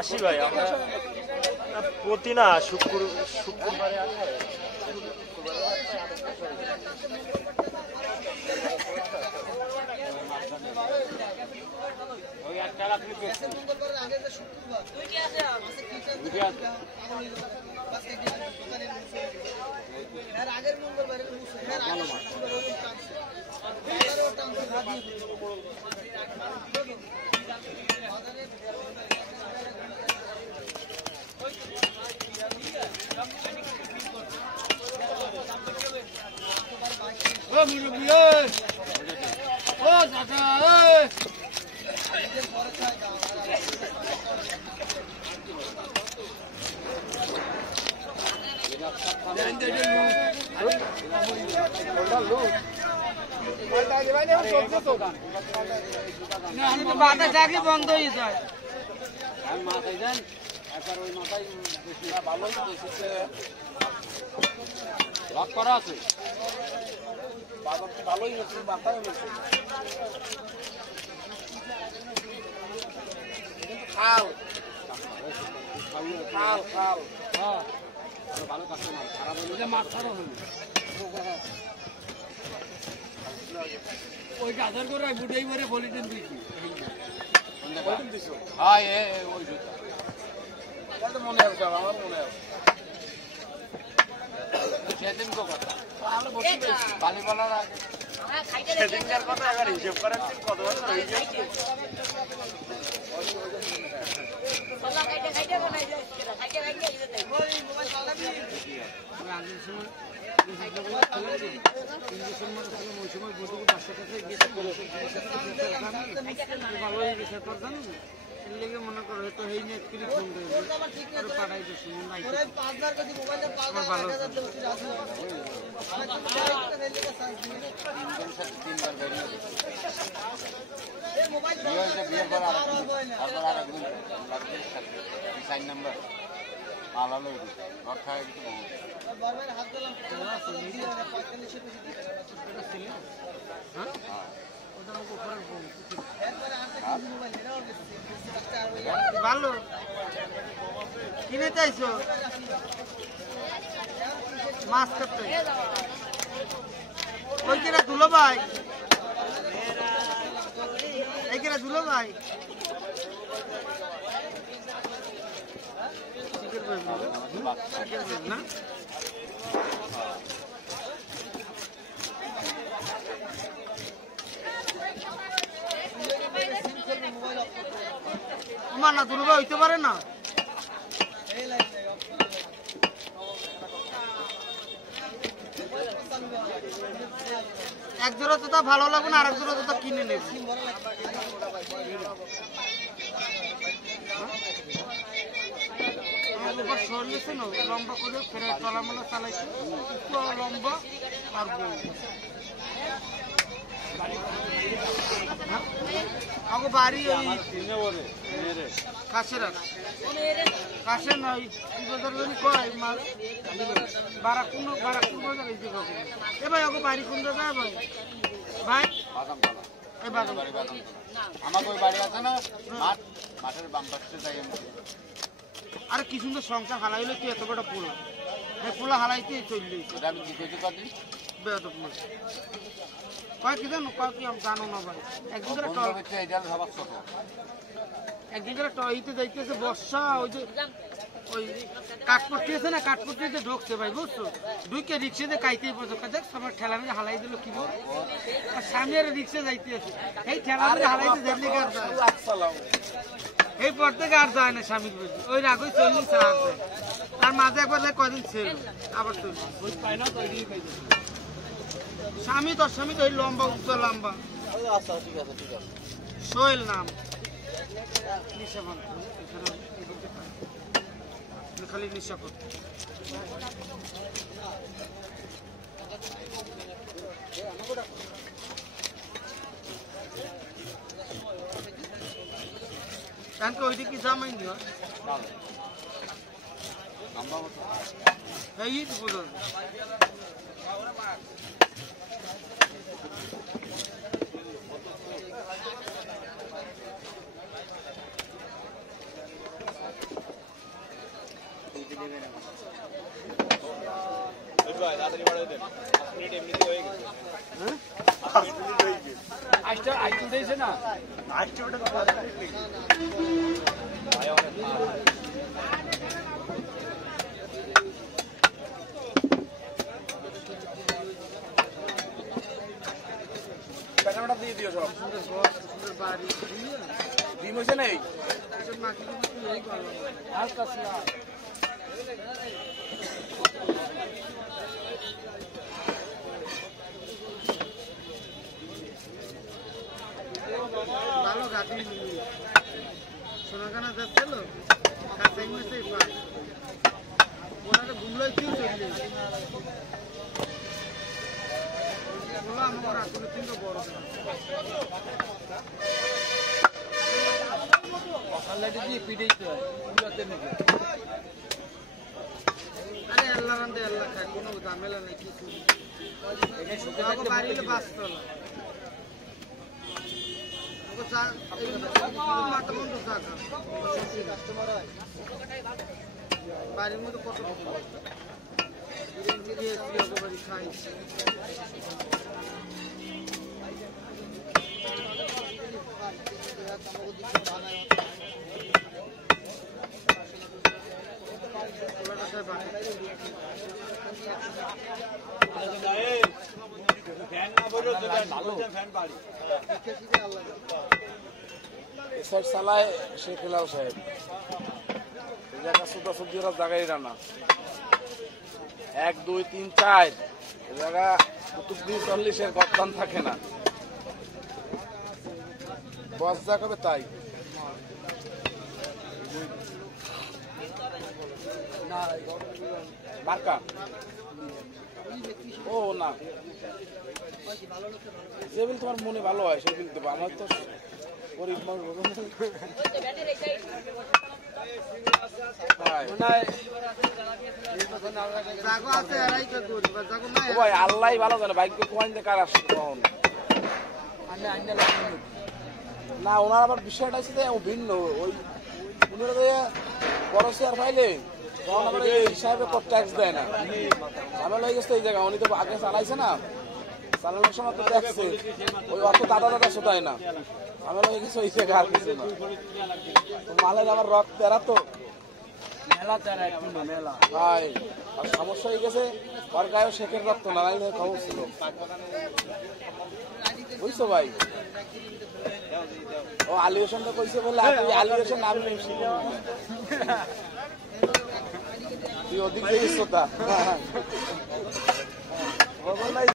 আসি ভাই আমরা প্রতি না শুক্রবারে ওই একটা রাখলে মঙ্গলবারের আগে যে শুক্রবার তুই কি আছে এর আগের মঙ্গলবারে এর আগে শুক্রবারে টানছে বাজারেও টানছে ও মুরব্বি ও চাচা বাতা চাকরি বন্ধ হয়ে যায় মাথায় যান একবার ওই মাথায় ভালো লাভ করা আছে ভালোই হচ্ছে মাথায় হচ্ছে খাও খাও খাও হ্যাঁ ভালো কাস্টমার খারাপ হলে মাছ ছাড়া হলো ওই গাজার করে বুড়াই মারে পলিটিন দিয়েছি হ্যাঁ ওই জুতা মনে আছে আমার মনে আছে সেদিন কথা বালি বলার আগে সেদিনকার কথা এবার হিসেব করেন কত বছর হয়ে গেছে মনে করো হয়তো এই নেট কিনে ফোন করে পাঠাই দিচ্ছি ভালো কিনে চাইছো মাছ কাটতে ওই কিনা ধুলো ভাই এই কিনা ধুলো ভাই না আমার না ধুলো ভাই হইতে পারে না এক জোড়া তো ভালো লাগবে না, আরেক জোড়া তো কিনে নেব। সরিয়েছে না লম্বা করে ফেরে চলামেলা চালাইছে, লম্বা আর আগো বাড়ি ওই কাছের কাছে নয় কয় মাছ বারাকুন বাজার এ ভাই আগো বাড়ি কোন জায়গায় ভাই ভাই আমাকে ওই বাড়ি আছে না মাঠের বাম পাশে যাই আমি। আরে কি সুন্দর সংসার হালাইলে তুই এত বড় পোলা, এই পোলা হালাইতে চললি আমি কি কইতে পারি বেয়াদব মাছ কয় কি জানো, কয় কি আমি জানো না ভাই। একদিন করে টইতে যাইতেছে বর্ষা, ওই যে ওই কাঠপট্টি আছে না, কাঠপট্টিতে ঢুকছে ভাই বুঝছো, ঢুকে রিক্সাতে কাইতেই পড়ছে, আমার ঠেলা মেরে হালাই দিল কি বল, আর সামনে রিক্সা যাইতে আছে, এই ঠেলা মেরে হালাইতে যাইলে এই পর থেকে আর যায় না স্বামীর বুঝি, ওই রাগই চল্লিশ আর যায়, তার মাঝে একবার কদিন ছিল আবার চল্লিশ স্বামী তোর স্বামী তো লম্বা উচ্চ লম্বা সোহেল নাম খালি নিশা করত ওইদিকে জামাই নিও এই তো বোঝা দিয়ে দিও সব বাড়ি ডিম হয়েছে নেই ভালো গাড়ি সোনাখানা যাচ্ছিল কাছাই মাসে ওনারা ঘুমলোই কেউ চললে বলো আমার আসলে কিন্তু বড় দিয়ে পিড়েইতে হয় আরে আল্লাহ রান্দে আল্লাহ খায় কোনো ঝামেলা নেই কিছু বাড়ি হলে বাঁচতলা বাড়ির মধ্যে কত খাই চালায় শেখ হেলাল সাহেব জায়গা সুদা সবজি জায়গায় রান্না 1 2 3 4 জায়গা কুতুবদিন 40-এর গদ্দান থাকে না বস যা কবে তাই মার্কা ও না যে বিল তোমার মনে ভালো হয় সেই বিল দেবো আমার তো গরিব মানুষ আল্লাহ ভালো জানে ভাগ্য তোমার কার আসছে তখন না ওনার আবার বিষয়টা হচ্ছে ভিন্ন ওই বড় শেয়ার পাইলে তখন আবার এই হিসাবে ট্যাক্স দেয় না ঝামেলা হয়ে গেছে এই জায়গা উনি তো আগে চালাইছে না চালানোর সময় তো দেখছে ওই অত দাদা শোধায় না ঝামেলা হয়ে গেছে ওই জায়গা আর কিছু না মালের আবার রক তেরা তো ভাই আর সমস্যা হয়ে গেছে ওর গায়েও শেখের রক্ত না খবর ছিল বুঝছো ভাই ও আলী হোসেনটা কইছে বলে আলী হোসেন নাম তুই ওদিক দিয়ে